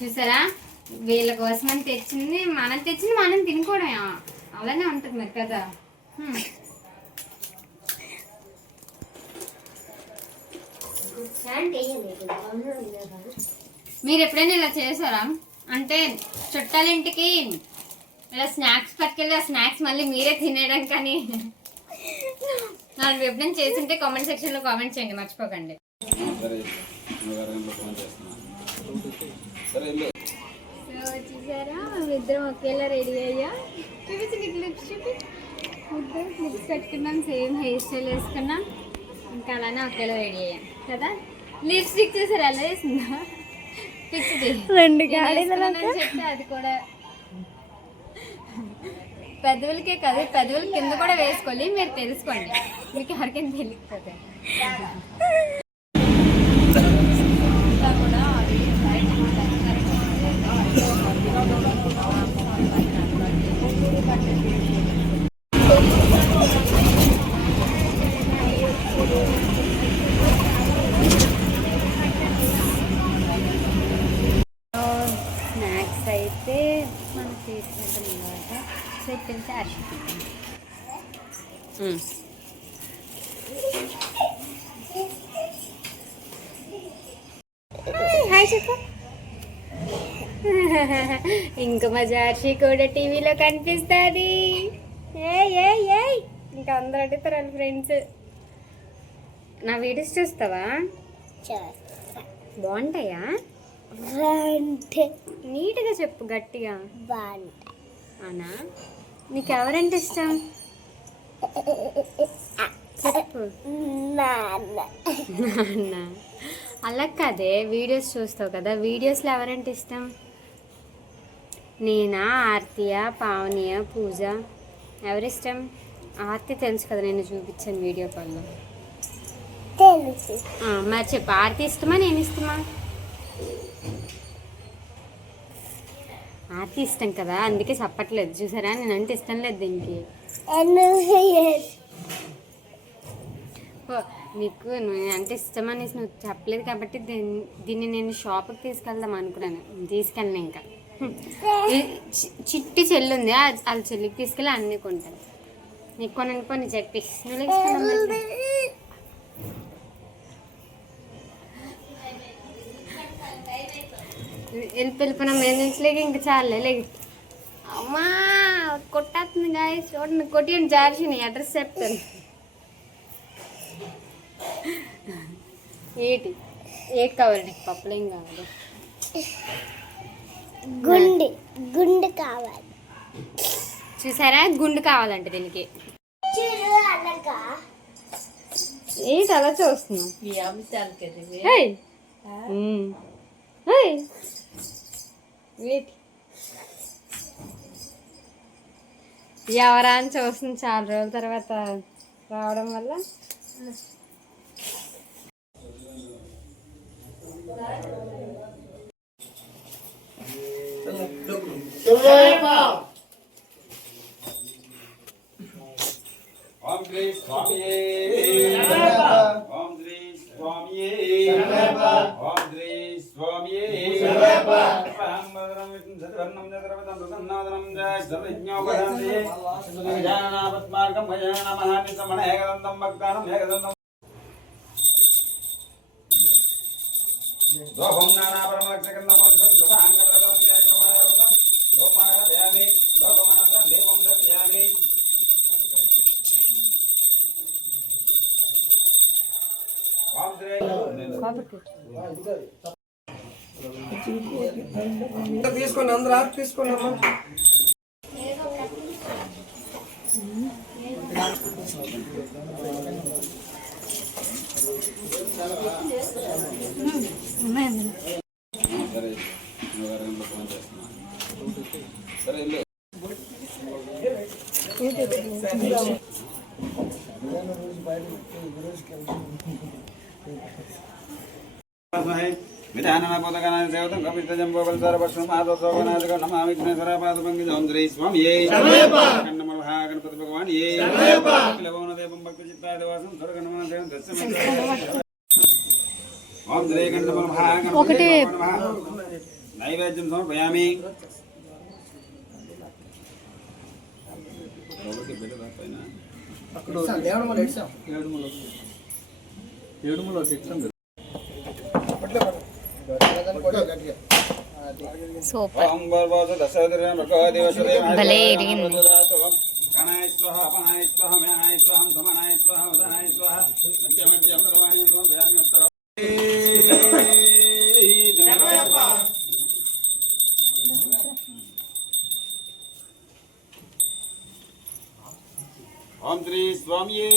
చూసారా, వీళ్ళ కోసం అని తెచ్చింది మనం తినుకోవడం అలానే ఉంటుంది మరి కదా. మీరు ఎప్పుడైనా ఇలా చేసారా? అంటే చుట్టాలింటికి ఇలా స్నాక్స్ పట్టుకెళ్ళి ఆ స్నాక్స్ మళ్ళీ మీరే తినేయడం కానీ నాకు ఎప్పుడైనా చేస్తుంటే కామెంట్ సెక్షన్లో కామెంట్ చేయండి, మర్చిపోకండి. చూసారా, ఇద్దరం ఒకేలా రెడీ అయ్యా. చూపించి క్లిప్స్ ఇద్దరు క్లిప్స్ కట్టుకున్నాం, సేమ్ హెయిర్ స్టైల్ వేసుకున్నాం, ఇంకా అలానే ఒకేలా రెడీ అయ్యాం కదా. లిప్స్టిక్ చూసారు ఎలా వేసిందా, పిచ్చిది చెప్తే అది కూడా పెదవులకే కాదు, పెదవుల కింద కూడా వేసుకోవాలి. మీరు తెలుసుకోండి, మీకు ఎవరికైనా తెలియకపోతే. స్నాక్స్ అయితే మనం తీసుకుంటాం అనమాట. సో ఇక్కడ నుంచి అరిసి హాయ్ చెప్పు. ఇంకా మా జార్షి కూడా టీవీలో కనిపిస్తుంది. ఇంకా అందరూ అడుగుతారు వాళ్ళ ఫ్రెండ్స్. నా వీడియోస్ చూస్తావా? బాగుంటాయా? నీట్గా చెప్పు, గట్టిగా. అవునా, నీకు ఎవరంటే ఇష్టం చెప్పు. నాన్న. అలా కాదే, వీడియోస్ చూస్తావు కదా, వీడియోస్లో ఎవరంటే ఇష్టం? నేనా, ఆర్తియా, పావనియా, పూజ? ఎవరిష్టం? ఆర్తి తెలుసు కదా, నేను చూపించాను వీడియో కాల్లో. మరి చెప్పు, ఆర్తి ఇష్టమా నేను ఇష్టమా? ఆర్తి ఇష్టం కదా, అందుకే చెప్పట్లేదు. చూసారా, నేనంటే ఇష్టం లేదు దీనికి. నీకు అంటే ఇష్టమని నువ్వు చెప్పలేదు కాబట్టి దీన్ని నేను షాప్కి తీసుకెళ్దాం అనుకున్నాను. తీసుకెళ్ళను. ఇంకా చిట్టి చెల్లి ఉంది, వాళ్ళ చెల్లికి తీసుకెళ్ళి అన్నీ కొంటాను. నీకు కొననుకో, నీ చెప్పి నువ్వు వెళ్ళిపోయినా మేము నుంచలేక ఇంకా చాలే లేక. అమ్మా కొట్టేస్తుంది గాయ, చూడండి కొట్టిండి. జార్షిని అడ్రస్ చెప్తాను. ఏ కావాలి నీకు? పప్పులేం కావాలి? గుండు కావాలి. చూసారా, గుండు కావాలంటే దీనికి. ఏంటి అలా చూస్తున్నావు? ఎవరా అని చూస్తుంది చాలా రోజుల తర్వాత రావడం వల్ల. ఓం శ్రీ స్వామియే ఓం శ్రీ స్వామియే ఓం శ్రీ స్వామియే సర్వన్నం జగరవతం ప్రసన్నాదనం జయ సర్వజ్ఞోపదానే గజాననాపద్మార్గం గజానన మహానిసమణ ఏకదంతం భక్తానం ఏకదంతం దోహం నానాపరమలక్షకందం వంశం దశాంగప్రదం జయకృమాయవతం దోమాయామి దోహమనంతరం దీపం దర్శయామి. తీసుకోండి, అందరూ ఆర్ట్ తీసుకోండి అమ్మా. విధానమపోతగణాది దేవతం కపితజంబోబలసారపక్షం ఆదోసోగనాదిగో నమః విఘ్నేశ్వరాపాదపంకజం శ్రీ స్వామియే కన్నమల్హా గణపతి భగవాన్ ఏ లవోనదేవం భక్తి చిత్తాదివాసం స్వర్గనమన దేవం దర్శనం ఓం శ్రీ గణపతి మల్హా గణపతి నైవేద్యం సమర్పయామి. సూపర్ భలే ఎరిగింది. గణాయ స్వహ అపనాయ స్వహ మేనాయ స్వహం సమనాయ స్వహ వదనాయ స్వహ మధ్య మధ్య అంతర్వాణి సమర్పయామి. ఉత్తర ఓం శ్రీ స్వామియే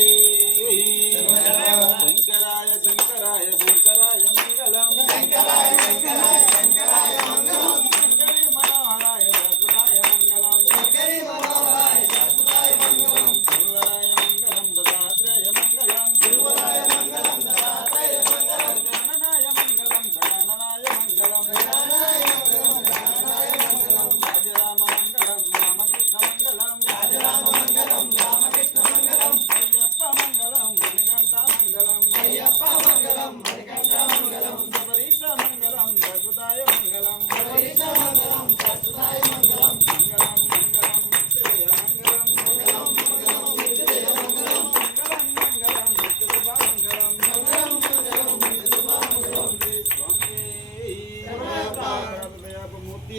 శంకరాయ శంకరాయ శంకరాయ మంగళం. శంకరాయ శంకరాయ శంకరాయ మంగళం. శంకరి మనోహరాయ శాశ్వతాయ మంగళం. శంకరి మనోహరాయ శాశ్వతాయ మంగళం. గురువరాయ మంగళం దత్తాత్రేయ మంగళం. గురువరాయ మంగళం దత్తాత్రేయ మంగళం. గణనాయ మంగళం గణనాయ మంగళం. గణనాయ మంగళం గణనాయ మంగళం. రాజరామ మంగళం రామకృష్ణ మంగళం. రాజరామ మంగళం రామకృష్ణ మంగళం. అయ్యప్ప మంగళం మణికంఠ మంగళం. అయ్యప్ప మంగళం మణికంఠ మంగళం. శబరీశ మంగళం శాశ్వతాయ మంగళం. శబరీశ మంగళం శాశ్వతాయ మంగళం. మంగళం మంగళం నిత్యజయ మంగళం. మంగళం మంగళం నిత్యజయ మంగళం. మంగళం మంగళం నిత్యశుభ మంగళం. మంగళం మంగళం నిత్యశుభ మంగళం. శ్రీ స్వామియే మూర్తియే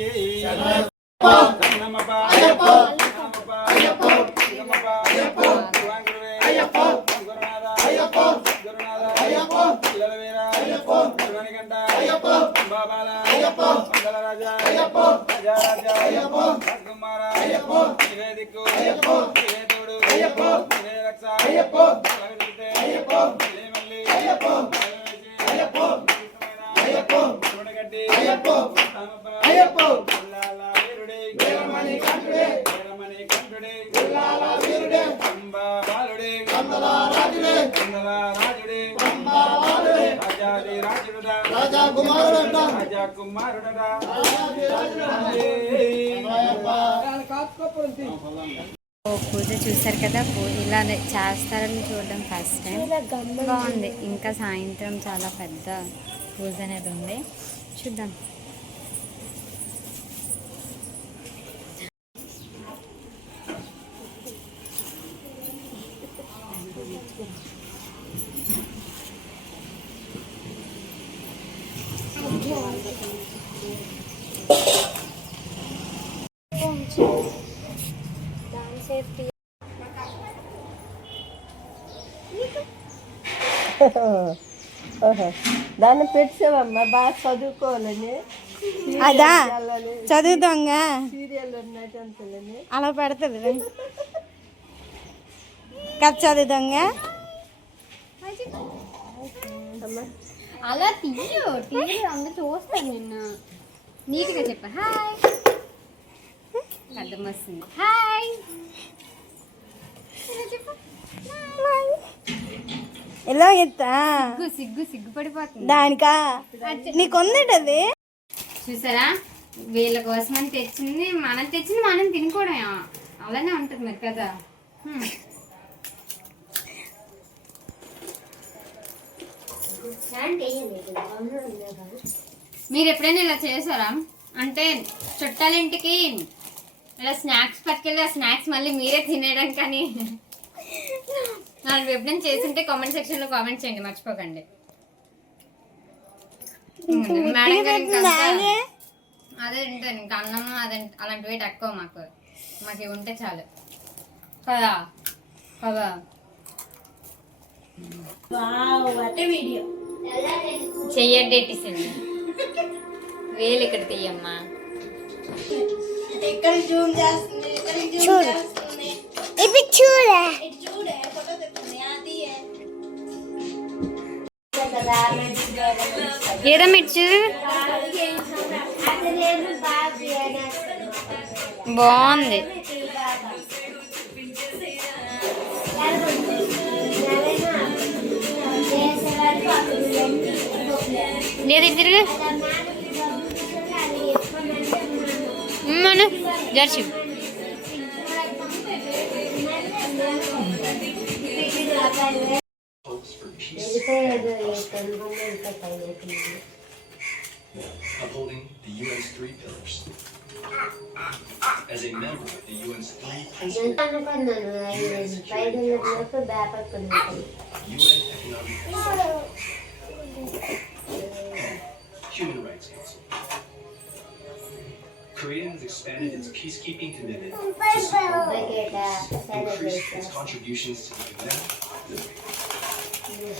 పూజ చూసారు కదా, ఇలా చేస్తారని చూడడం ఫస్ట్ టైం. బాగుంది. ఇంకా సాయంత్రం చాలా పెద్ద పూజ అనేది ఉంది, చూద్దాం. దాన్ని పెట్టావమ్మా బాగా చదువుకోవాలని. అదా చదువుతాంగా సీరియల్ ఉన్నట్టు అలా పెడతాడు కథ చదువుతాంగా. అలా తీయు టీవీ అందరూ చూస్తాను. నిన్ను నీట్గా చెప్పా హాయ్, అర్థం వస్తుంది. హాయ్ చెప్పు. ఎలా ఎత్తా సిగ్గు సిగ్గుపడిపోతుంది దానికా నీకుందటది. చూసారా, వీళ్ళ కోసం అని తెచ్చింది మనం తినుకోవడం అలానే ఉంటుంది మరి కదా. మీరు ఎప్పుడైనా ఇలా చేశారా? అంటే చుట్టాలింటికి ఇలా స్నాక్స్ పట్టుకెళ్ళి ఆ స్నాక్స్ మళ్ళీ మీరే తినేయడం కానీ నాకు ఎప్పుడైనా చేస్తుంటే కామెంట్ సెక్షన్ లో కామెంట్ చేయండి, మర్చిపోకండి. మేడం గారు ఇంకా అదే తింటాను, ఇంకా అన్నము అదే అలాంటివి తక్కువ మాకు ఇవి ఉంటే చాలు కదా కదా. చెయ్యండి వేలు ఇక్కడ తీయమ్మా. చూడు ఇప్పుడు చూడే ఏదో మిర్చి బాగుంది. లేదు తిరుగు జర్సి. Upholding the U.S. UN's 3 pillars. As a member of the UN's 3 principal UN Economic Human Rights Council. Korea has expanded its peacekeeping commitment to support increase its contributions to the UN,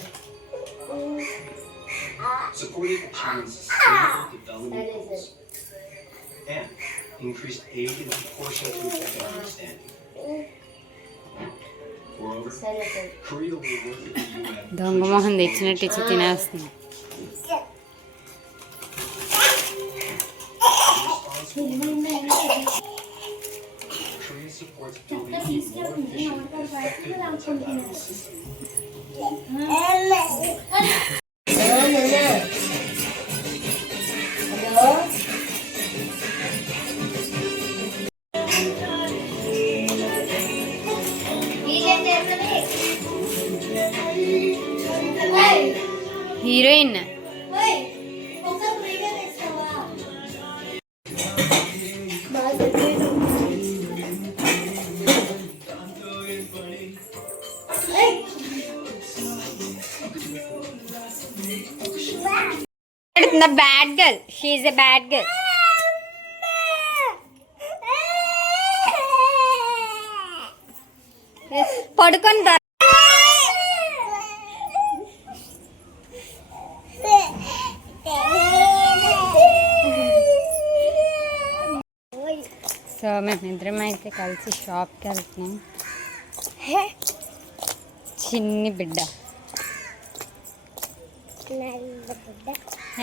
supported China's sustainable development goals, and increased aid in proportion to its economic standing. Moreover, Korea will work with the UN దొంగ మొహం తెచ్చినట్టు ఇచ్చి తినేస్తుంది. Korea supports building a more efficient and effective multilateral system. Heroine the bad girl. She is a bad girl. పడుకొని రా. So మేమిద్దరం అయితే కలిసి షాప్కి వెళ్తున్నాం. చిన్ని బిడ్డ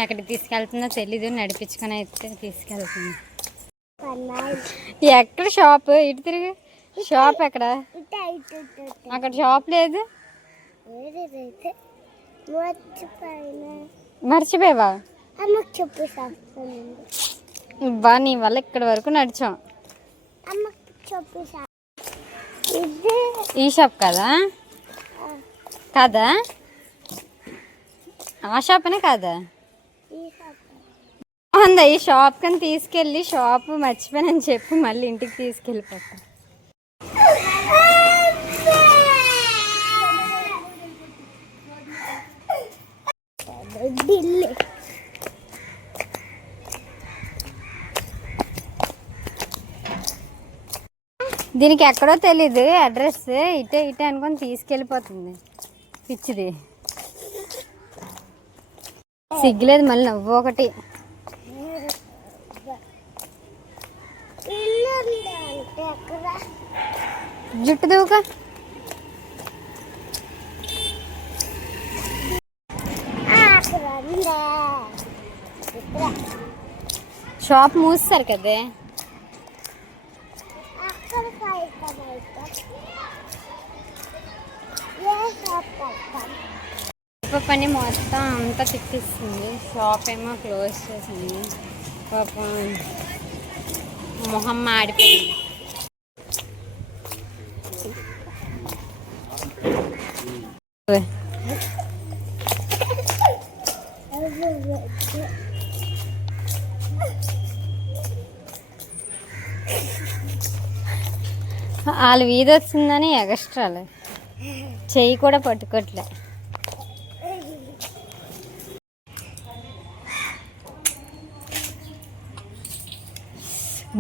ఎక్కడికి తీసుకెళ్తుందో తెలీదు, నడిపించుకొని అయితే తీసుకెళ్తుంది. ఎక్కడ షాప్? ఇటు తిరిగి షాప్ ఎక్కడ? అక్కడ షాప్ లేదు. మర్చిపోయావా? బా నీ వల్ల ఇక్కడ వరకు నడిచాం. ఈ షాప్ కదా? కాదా? ఆ షాప్ అనే కాదా? అందా ఈ షాప్ కని తీసుకెళ్ళి షాప్ మర్చిపోయానని చెప్పి మళ్ళీ ఇంటికి తీసుకెళ్ళిపోతా. దీనికి ఎక్కడో తెలీదు అడ్రస్, ఇటే ఇటే అనుకొని తీసుకెళ్ళిపోతుంది. పిచ్చిది, సిగ్గులేదు మళ్ళీ నవ్వు ఒకటి. జుట్టు దూక. షాప్ మూస్తారు కదే. పని మొత్తం అంతా తిప్పిస్తుంది. షాప్ ఏమో క్లోజ్ చేసింది. పాపం మొహం మాడిపోయింది. వాళ్ళు వీధి వచ్చిందని ఎగస్ట్రాలు చెయ్యి కూడా పట్టుకోవట్లే.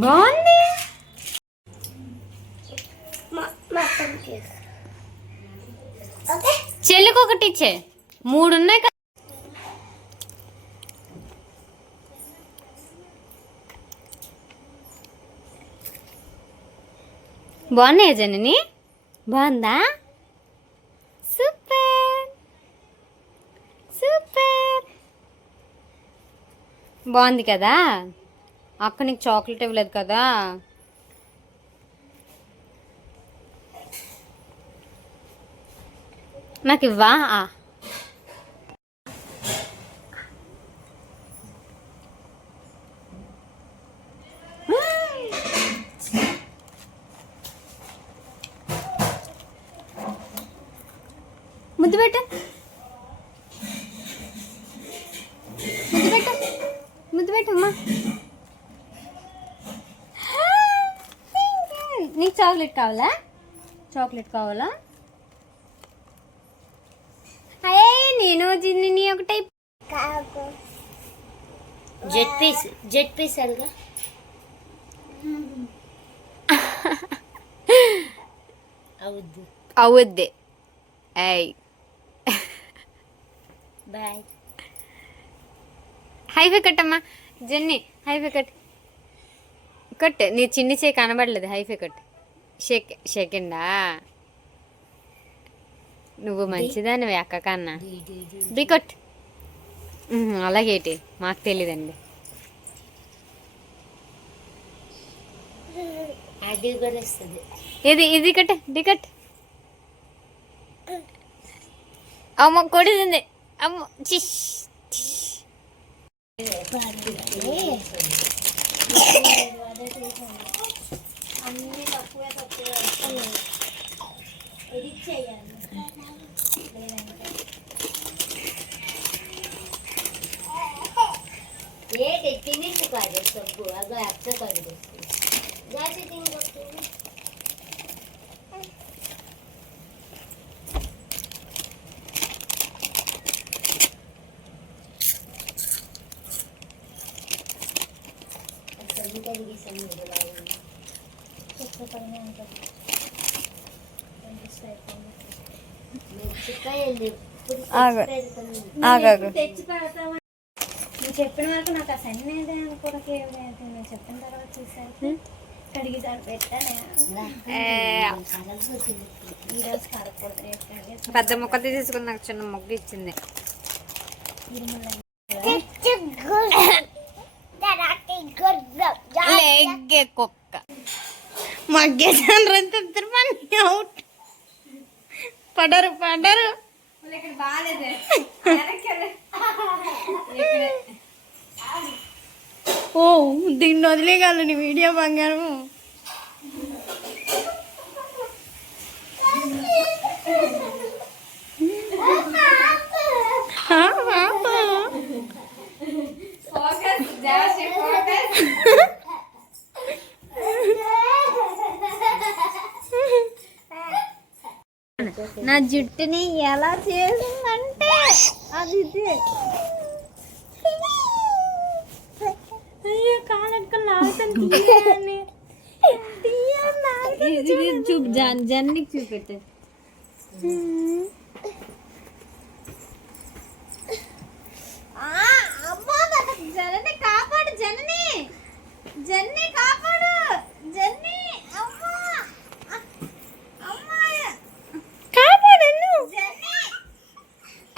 బాగుంది. చెల్లికి ఒకటి ఇచ్చే, 3 ఉన్నాయి కదా. బాగున్నాయి జనని? బాగుందా? Super super. బాగుంది కదా? అక్క నీకు చాక్లెట్ ఇవ్వలేదు కదా? నాకు ఇవ్వా? ముద్దు పెట్టు, ముద్దు పెట్టు, ముద్దు పెట్టు అమ్మా. నీకు చాక్లెట్ కావాలా? చాక్లెట్ కావాలా? అయ్యే నేను నీ ఒక టైప్ జెడ్ పీస్ అడుగా. అవుద్ది. అయ్ బాయ్. హైవే కట్టమ్మా జెన్నీ, హైవే కట్ కట్. నీ చిన్ని చేయి కనబడలేదు. Highway cut. సెకండా? నువ్వు మంచిదానివి అక్క కన్నా. బికట్ అలాగేటి మాకు తెలీదండి. అది కూడా వస్తుంది. ఇది కట్ డికట్. అమ్మ కొడుతుంది. అమ్మ చిష్. అన్ని తక్కువే ఎడిట్ చేయాలి. ఏంటి తినేసి కాదు సబ్బు అదో అచ్చ కాదు జాతి తినకొచ్చు. తెచ్చి పెడతామని నువ్వు చెప్పిన వరకు నాకు ఆ సన్ని ఏదే అనుకోవడానికి నువ్వు చెప్పిన తర్వాత చూసారు కడిగిసారి పెట్టానే. ఈరోజు కడకూడదు. పెద్ద మొక్క తీసుకుని నాకు చిన్న మొగ్గ ఇచ్చింది. కుక్క మగ్గేసాను అవుట్. పడరు ఓ దీన్ని వదిలేయగలను వీడియో బంగారం. నా జుట్టుని ఎలా చేసిందంటే అది అయ్యో కాలట్టుకుని లాగుతాను. చూపు జన్నికి చూపెట్టు. జనని కాపాడు. జనని కాపాడు. జన్ని కాపాడు.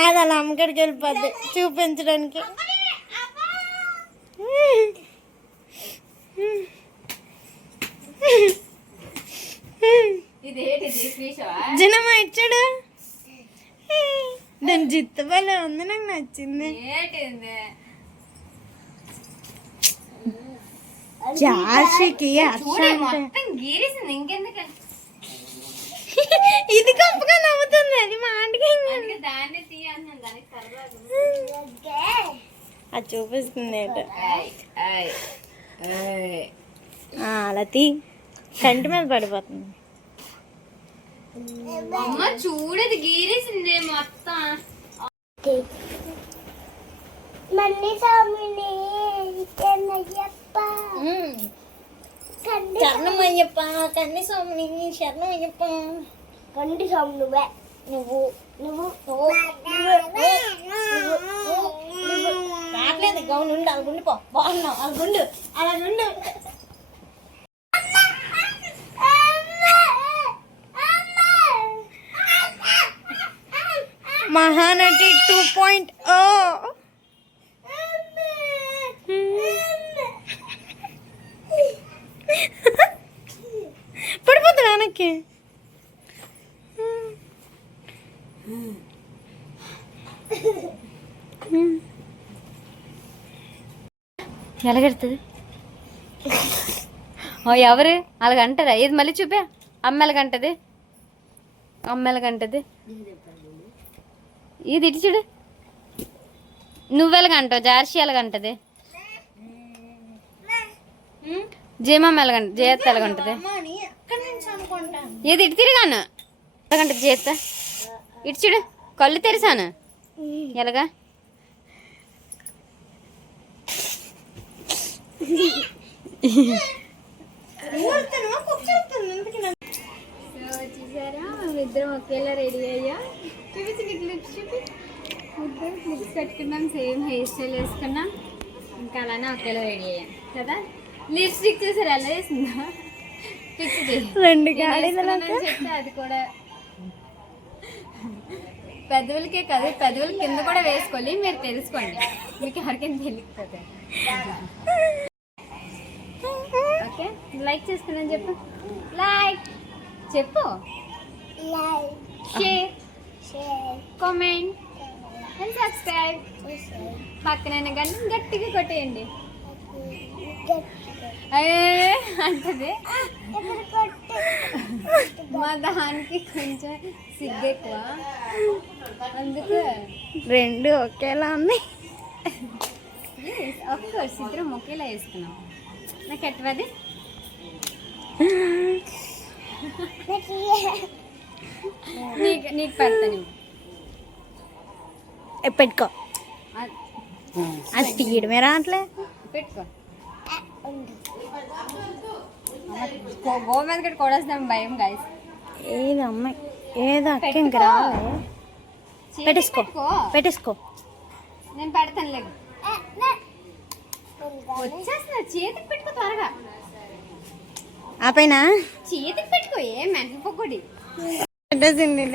అది అలా అమ్మకడికి వెళ్ళిపోద్ది చూపించడానికి. జనమా ఇచ్చాడు. దాని జిత్తు బలే ఉంది. నాకు నచ్చింది. జాషికి ఇది కంపగా నవ్వుతుంది. అది మా ఆంటీకి అది చూపిస్తుంది. అలా తీ కంటి మీద పడిపోతుంది. చూడదు గీరేసింది మొత్తం. మన్ని స్వామిని శరణమయ్యప్ప. కన్ని స్వామిని శరణమయ్యప్ప. కంటి స్వామి నువ్వే. నువ్వు రావట్లేదు. గౌన్ ఉండు. అలా ఉండిపో. బాగున్నావు. అలా ఉండు. మహానటి 2.0. పడిపోతుంది వెనక్కి. ఎలాగెడుతుంది? ఎవరు అలాగంటారా? ఇది మళ్ళీ చూపా. అమ్మ ఎలాగంటది? ఇది ఇటు చూడు. నువ్వెలాగంటావు? జార్షి ఎలాగంటది? జయమ్మ ఎలాగంట? జయత్త ఎలాగంటది? తెలుసు అనుకుంటాను. ఏది ఇటు తిరిగాను గంటకు చేస్తా ఇటు చూడు కళ్ళు తెరిసాను ఎలాగా చూసారా ఇద్దరం ఒకేలా రెడీ అయ్యా చూపించి నీకు లిప్స్ చూపి ఇద్దరు లిప్స్ పెట్టుకున్నాం సేమ్ హెయిర్ స్టైల్ వేసుకున్నాం ఇంకా అలానే ఒకేలా రెడీ అయ్యాం కదా లిప్స్టిక్ చూసారు ఎలా వేసిందా ఫిక్స్ రెండు చెప్తే అది కూడా పెదవులకే కాదు పెదవుల కింద కూడా వేసుకోవాలి మీరు తెలుసుకోండి మీకు ఎవరికైనా తెలియకపోతే ఓకే లైక్ చేసుకున్నాను చెప్పు లైక్ చెప్పు షేర్ కామెంట్ అండ్ సబ్స్క్రైబ్ పక్కన గట్టిగా కొట్టేయండి అంటది మా దానికి కొంచెం సిగ్గు ఎక్కువ అందుకు రెండు ఒకేలా ఉంది. కోర్స్ ఇద్దరం ఒకేలా వేసుకున్నాం నాకు ఎట్వది నీకు పెడతాను పెట్టుకో. అది తీయడమే రావట్లే. పెట్టుకో గో మీద కూడా కొడేస్తాం భయం గాయస్. ఏది అమ్మాయి ఏదో అక్క ఇంక రాలే. పెట్టేసుకో నేను పెడతాను లేదు వచ్చేస్తున్నా చేతికి పెట్టుకో త్వరగా ఆ పైన చేతికి పెట్టుకో ఏ మెంటల్ పొక్కడి పెట్టేసింది.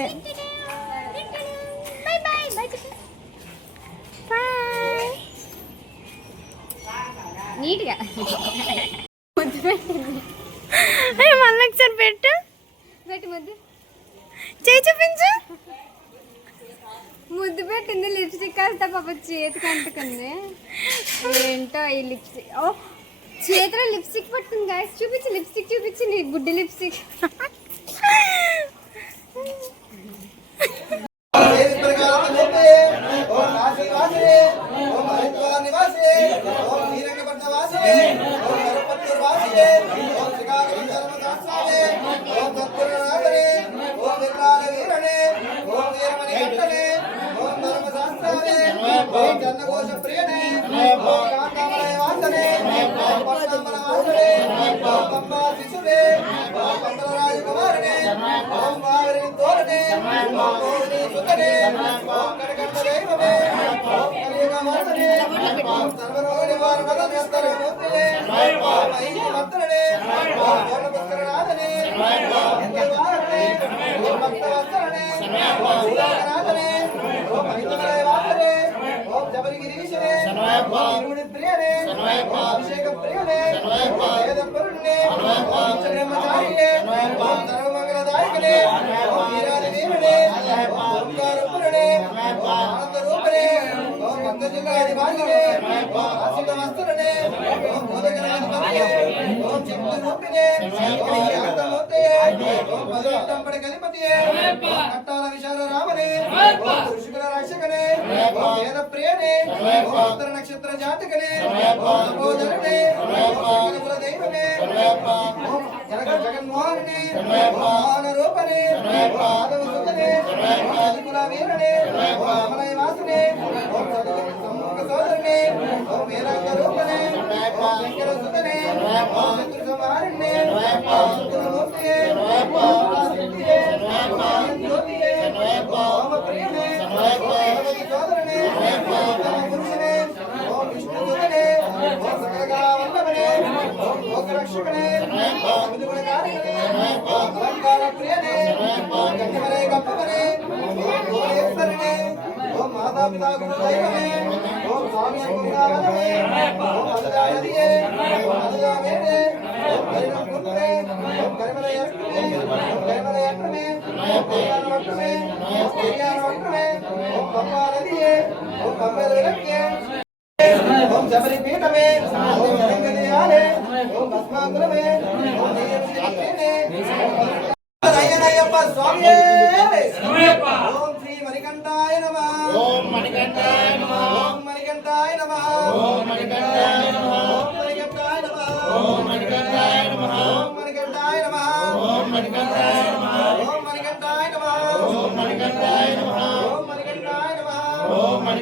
నీట్గా ముద్దు పెట్టింది మళ్ళీ ఒకసారి పెట్టు ముద్దు చేయి చూపించు. ముద్దు పెట్టింది లిప్స్టిక్ కాస్త పాప చేతికి అంటుకుంది ఏంటో ఈ లిప్స్టిక్ ఓ చేతిలో లిప్స్టిక్ పట్టుకుంది గాయస్ చూపించి లిప్స్టిక్ చూపించి నీ గుడ్డి లిప్స్టిక్ కట్టాల విశాల రామనే ఋషికుల రక్షకనే వేద ప్రియనే నక్షత్ర జాతకనే సహోదరునే కుల దైవమే జగన్మోహనే మోహన రూపనే మాధవ సుతనే కుల వీరనే అమలయ వాసునే సమ్ముఖ సోదరునే వేదాంగ రూపనే శంకర సుతనే శత్రు సంహారణే శత్రుమూర్తియే జ్యోతియే ఓమ ప్రియనే భగవతి సోదరునే పురుషనే ఓం విష్ణు సుతనే ఓం సకల వల్లభనే ఓం లోకరక్షకనే సముద్రకారకనే అలంకార ప్రియనే గంగమనే గప్పమనే భువనేశ్వరనే ఓం మాతాపితా గురు దైవమే ఓం స్వామి అంగురావనమే ఓం మధురాయదియే ఓం మధురామేనే ఓం కరిణం పుత్రే ఓం కరిమలయష్టుమే ఓం కరిమలయష్టుమే ఓం కళ్యాణవట్టుమే ఓం కళ్యాణవట్టుమే ఓం పంపానదియే ఓం పంపేదలక్కే ఓం శబరి పీఠమే ఓం శరంగదియాలే ఓం భస్మాకులమే ఓం నీయమే అయ్యనయ్యప్ప స్వామియే ఓం శ్రీ మణికంఠాయ నమః ఓం మణికంఠాయ నమః ఓం మణికంఠాయ నమః ఓం మణికంఠాయ నమః ఓం మణికంఠాయ నమః ఓం మణికంఠాయ నమః ఓం మణికంఠాయ నమః ఓం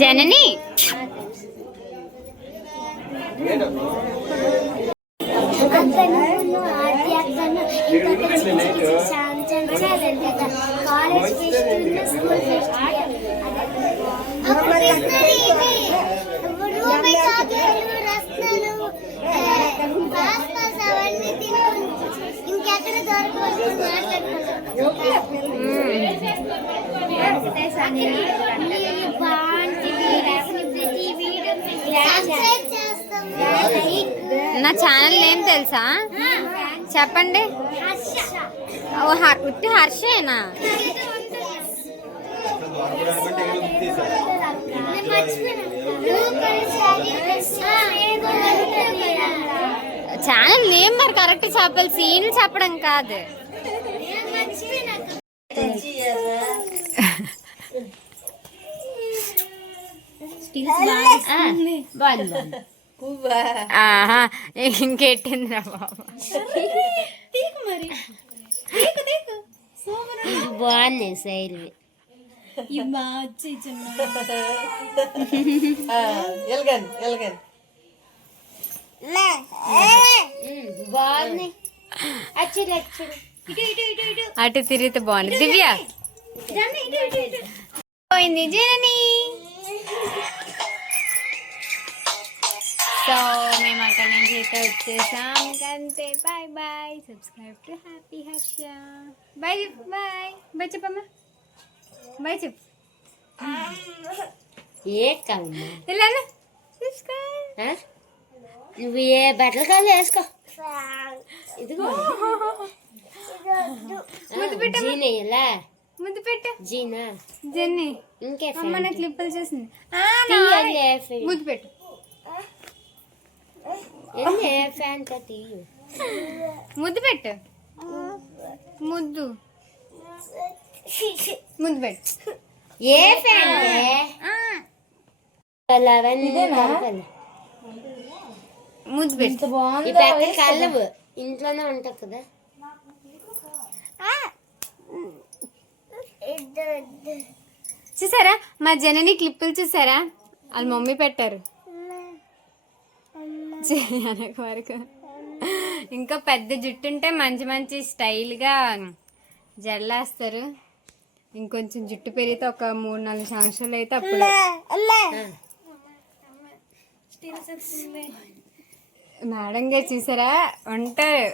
జనని అక్కను ఆర్తి అక్కను ఇంకా కాలేజ్ ఫెస్ట్ స్కూల్ ఫెస్ట్ ఇంకెక్కడ నా ఛానల్ నేమ్ తెలుసా చెప్పండి. ఓ ఉట్టి హర్షేనా? ఛానల్ నేమ్ మరి కరెక్ట్ చెప్పాలి, సీన్లు చెప్పడం కాదు. ఇంకెట్టిందిరా బాబా, బాగున్నాయి శైలి. బాగున్నాయి. అటు తిరిగితే బాగుంది. దివ్య పోయింది జనని. సో మేము అక్కడ నుంచి అయితే వచ్చేసాం. ఇంకంతే, bye bye. Subscribe to happy Harsha. Bye bye bye చెప్పమ్మా, బాయ్ చెప్పు. ఏ కాదు నువ్వు ఏ బట్టలు కాదు వేసుకో. ఇదిగో ముద్దు పెట్టలా, ముద్దు పెట్టు. జీనా జెన్నీ ఇంకే అమ్మ నా క్లిప్పులు చేసింది. ముద్దు పెట్టు. ఫ్యాన్ కట్టి ముద్దు పెట్టు. ముద్దు ముద్దు పెట్టు. ఏ ఫ్యాన్ ముద్దు పెట్టు. కలవు ఇంట్లోనే ఉంటావు కదా. చూసారా మా జనని క్లిప్పులు చూసారా? వాళ్ళ మమ్మీ పెట్టారు వరకు. ఇంకా పెద్ద జుట్టు ఉంటే మంచి మంచి స్టైల్గా జడలేస్తారు. ఇంకొంచెం జుట్టు పెరిగితే ఒక 3-4 సంవత్సరాలు అయితే అప్పుడు మేడం గారు చూసారా ఉంటారు,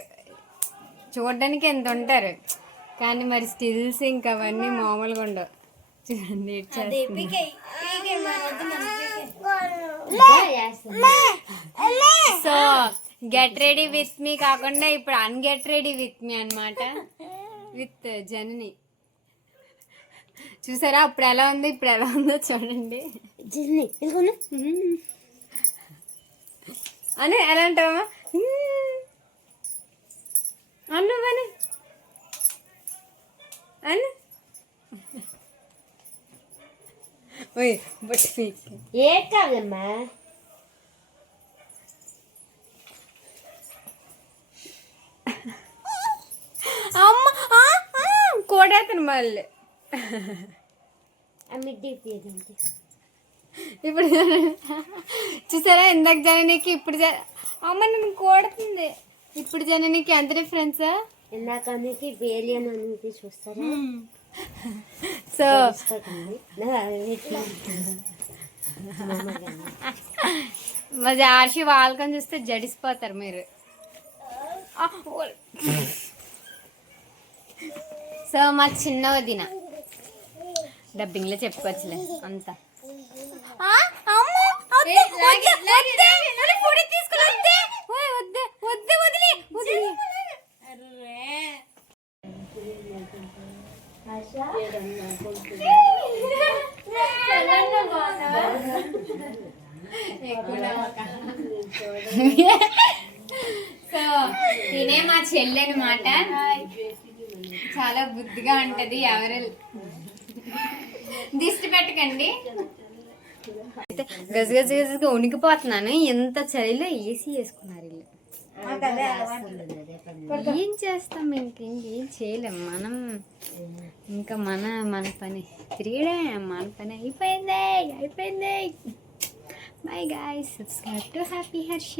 చూడడానికి ఎంత ఉంటారు కానీ మరి స్టిల్స్ ఇంకా అవన్నీ మామూలుగా ఉండవు. చూడండి so get ready with me కాకుండా ఇప్పుడు అన్గెట్ రెడీ విత్ మీ అన్నమాట, విత్ జనని. చూసారా అప్పుడు ఎలా ఉందో ఇప్పుడు ఎలా ఉందో చూడండి. అని ఎలా అంటావా అన్ను అని అన్ను ఏ కాదమ్మా. అమ్మ కోడేతను మళ్ళీ ఇప్పుడు చూసారా ఇందాక జననికి ఇప్పుడు అమ్మ నేను కోడుతుంది. ఇప్పుడు జననికి ఎంత డిఫరెన్స్. ఇందాకనికి బేలియన్ అనేది చూస్తారా. సో మా జార్షి వాళ్ళకని చూస్తే జడిసిపోతారు మీరు. సో మా చిన్న వదిన డబ్బింగ్లో చెప్పుకోవచ్చులే అంతా. సో తినే మా చెల్లి అన్నమాట, చాలా బుద్ధిగా ఉంటది. ఎవరు దిష్టి పెట్టకండి. గజగజ ఉనికిపోతున్నాను. ఎంత చలిలో ఏసీ వేసుకున్నారు వీళ్ళు. ఏం చేస్తాం, ఇంకేం చేయలేం మనం. ఇంకా మన పని తిరిగడే, మన పని అయిపోయింది. By guys, subscribe to happy Harsha.